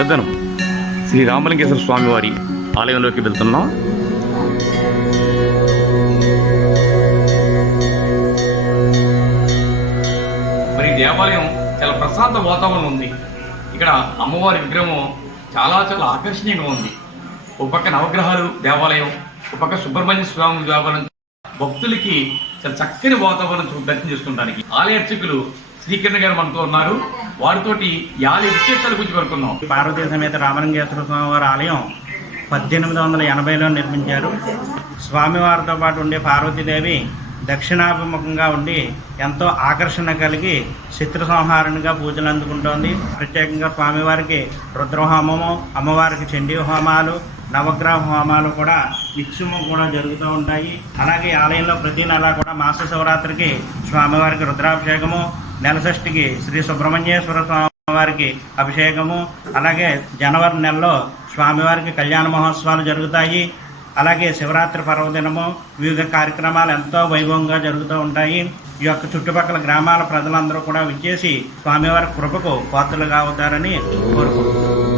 మరుదనం శ్రీ రామలింగేశ్వర స్వామివారి ఆలయంలోకి వెళ్తున్నాం. మరి దేవాలయం చాలా ప్రశాంత వాతావరణం ఉంది. ఇక్కడ అమ్మవారి విగ్రహం చాలా ఆకర్షణీయంగా ఉంది. ఒక పక్క నవగ్రహాలు దేవాలయం, ఒక పక్క సుబ్రహ్మణ్య స్వామి దేవాలయం. భక్తులకి చాలా చక్కని వాతావరణం దర్శనం చేసుకోవడానికి ఆలయ అర్చకులు శ్రీకరణ్ గారు మనతో ఉన్నారు. వారితోటి ఆలయ విశేషాల గురించి కనుక్కున్నాం. పార్వతీ సమేత రామలింగేశ్వర స్వామివారి ఆలయం 1880లో నిర్మించారు. స్వామివారితో పాటు ఉండే పార్వతీదేవి దక్షిణాభిముఖంగా ఉండి ఎంతో ఆకర్షణ కలిగి శత్రు సంహారణగా పూజలు అందుకుంటోంది. ప్రత్యేకంగా స్వామివారికి రుద్రహోమము, అమ్మవారికి చండీ హోమాలు, నవగ్రహ హోమాలు కూడా నిత్యము కూడా జరుగుతూ ఉంటాయి. అలాగే ఆలయంలో ప్రతి నెల కూడా మాస శివరాత్రికి స్వామివారికి రుద్రాభిషేకము, నెల షష్ఠికి శ్రీ సుబ్రహ్మణ్యేశ్వర స్వామివారికి అభిషేకము, అలాగే జనవరి నెలలో స్వామివారికి కళ్యాణ మహోత్సవాలు జరుగుతాయి. అలాగే శివరాత్రి పర్వదినము వివిధ కార్యక్రమాలు ఎంతో వైభవంగా జరుగుతూ ఉంటాయి. ఈ యొక్క చుట్టుపక్కల గ్రామాల ప్రజలందరూ కూడా విచ్చేసి స్వామివారి కృపకు పాత్రలుగా అవుతారని కోరుకుంటున్నాను.